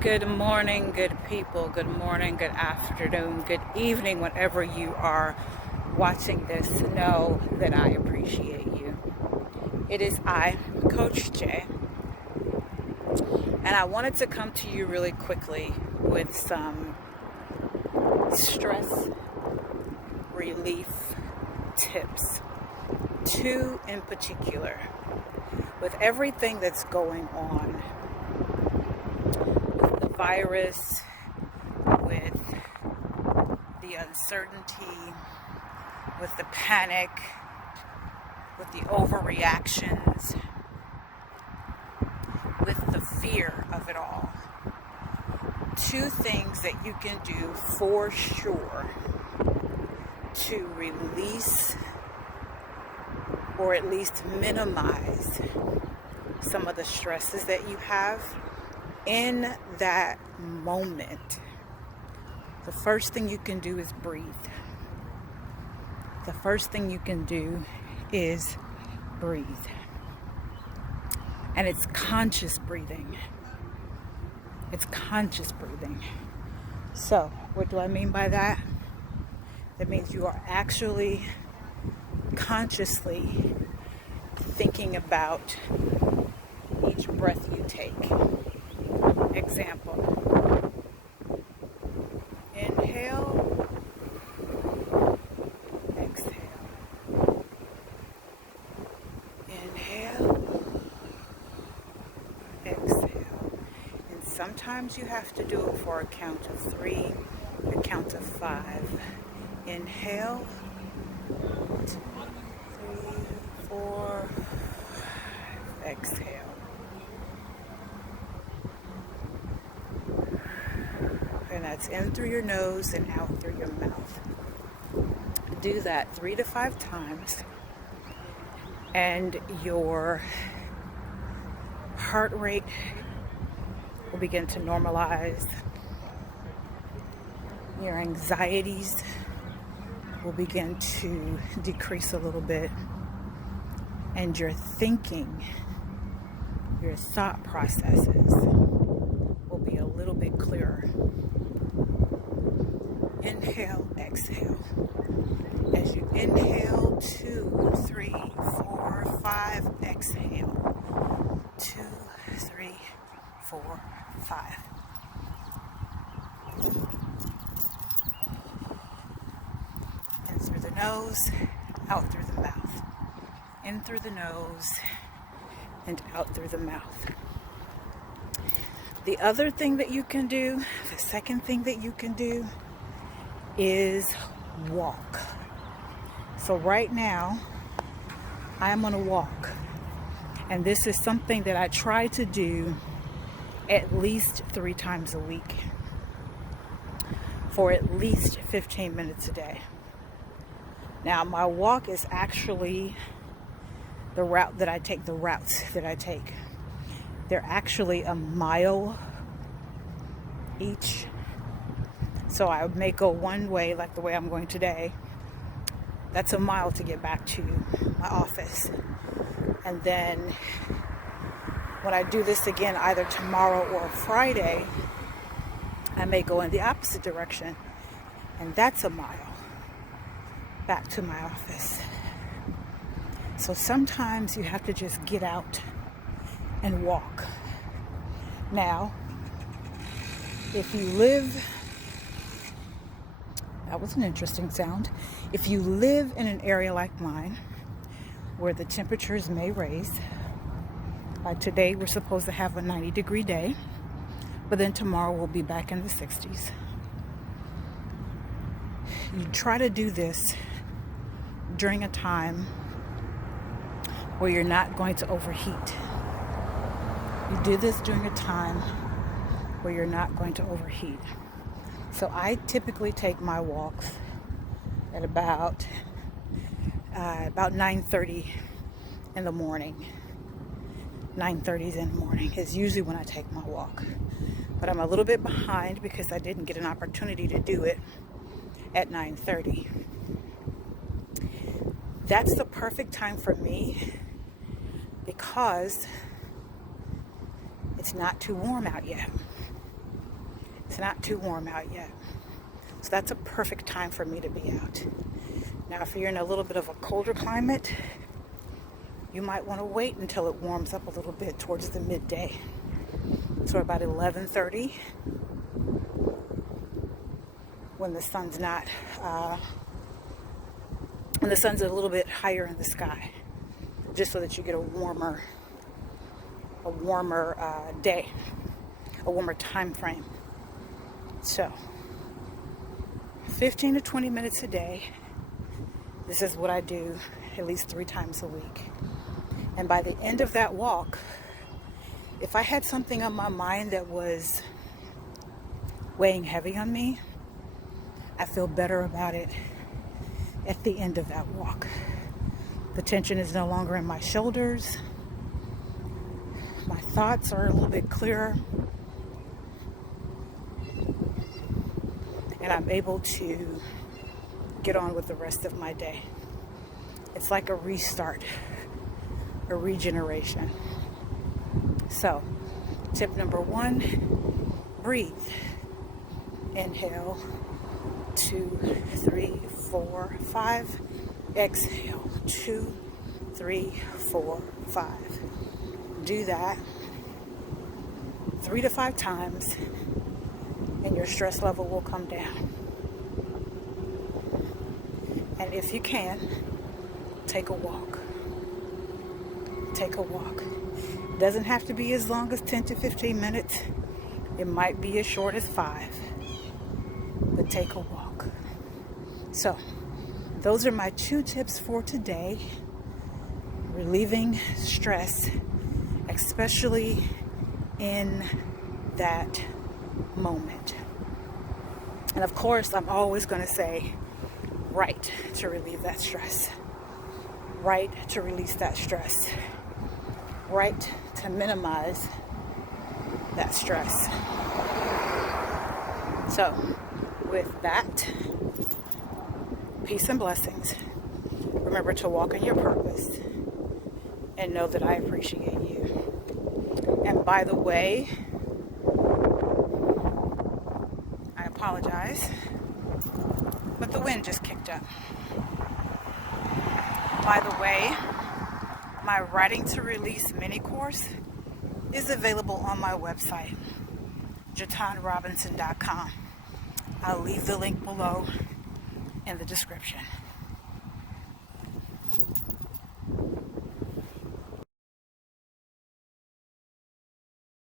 Good morning, good people. Good morning, good afternoon, good evening, whenever you are watching this. Know that I appreciate you. It is I, Coach J, and I wanted to come to you really quickly with some stress relief tips. Two in particular. With everything that's going on, with the virus, with the uncertainty, with the panic, with the overreactions, with the fear of it all. Two things that you can do for sure to release or at least minimize some of the stresses that you have in that moment. The first thing you can do is breathe. The first thing you can do is breathe. And it's conscious breathing. It's conscious breathing. So, what do I mean by that? That means you are actually consciously thinking about each breath you take. Example. Inhale. Exhale. Inhale. Exhale. And sometimes you have to do it for a count of 3, a count of 5. Inhale. 2, 3, 4, 5. Exhale. And that's in through your nose and out through your mouth. Do that 3 to 5 times, and your heart rate will begin to normalize. Your anxieties will begin to decrease a little bit, and your thinking, your thought processes will be a little bit clearer. Inhale, exhale. As you inhale, 2, 3, 4, 5, exhale. 2, 3, 4, 5. In through the nose, out through the mouth. In through the nose and out through the mouth. The other thing that you can do, the second thing that you can do, is walk. So right now, I am on a walk. And this is something that I try to do at least 3 times a week for at least 15 minutes a day. Now, my walk is actually the routes that I take. They're actually a mile each. So I may go one way, like the way I'm going today. That's a mile to get back to my office. And then when I do this again, either tomorrow or Friday, I may go in the opposite direction. And that's a mile back to my office. So sometimes you have to just get out and walk. Now, if you live, that was an interesting sound. If you live in an area like mine, where the temperatures may raise, like today we're supposed to have a 90-degree day, but then tomorrow we'll be back in the 60s. You try to do this during a time where you're not going to overheat. You do this during a time where you're not going to overheat. So I typically take my walks at about 9:30 in the morning. 9:30 in the morning is usually when I take my walk. But I'm a little bit behind because I didn't get an opportunity to do it at 9:30. That's the perfect time for me because it's not too warm out yet. It's not too warm out yet. So that's a perfect time for me to be out. Now, if you're in a little bit of a colder climate, you might want to wait until it warms up a little bit towards the midday. So about 11:30, when the sun's not, when the sun's a little bit higher in the sky, just so that you get a warmer day, a warmer time frame. So 15 to 20 minutes a day. This is what I do at least 3 times a week. And by the end of that walk, if I had something on my mind that was weighing heavy on me, I feel better about it at the end of that walk. The tension is no longer in my shoulders. My thoughts are a little bit clearer. And I'm able to get on with the rest of my day. It's like a restart, a regeneration. So, tip number 1, breathe. Inhale, 2, 3, 4, 5. Exhale, 2, 3, 4, 5. Do that 3 to 5 times, and your stress level will come down. And if you can, take a walk. Take a walk. It doesn't have to be as long as 10 to 15 minutes. It might be as short as 5. But take a walk. So, those are my 2 tips for today. Relieving stress, especially in that moment. And of course, I'm always going to say, write to relieve that stress. Write to release that stress. Write to minimize that stress. So, with that, peace and blessings. Remember to walk in your purpose and know that I appreciate you. And by the way, I apologize, but the wind just kicked up. By the way, my Writing to Release mini course is available on my website, JuaitanRobinson.com. I'll leave the link below in the description.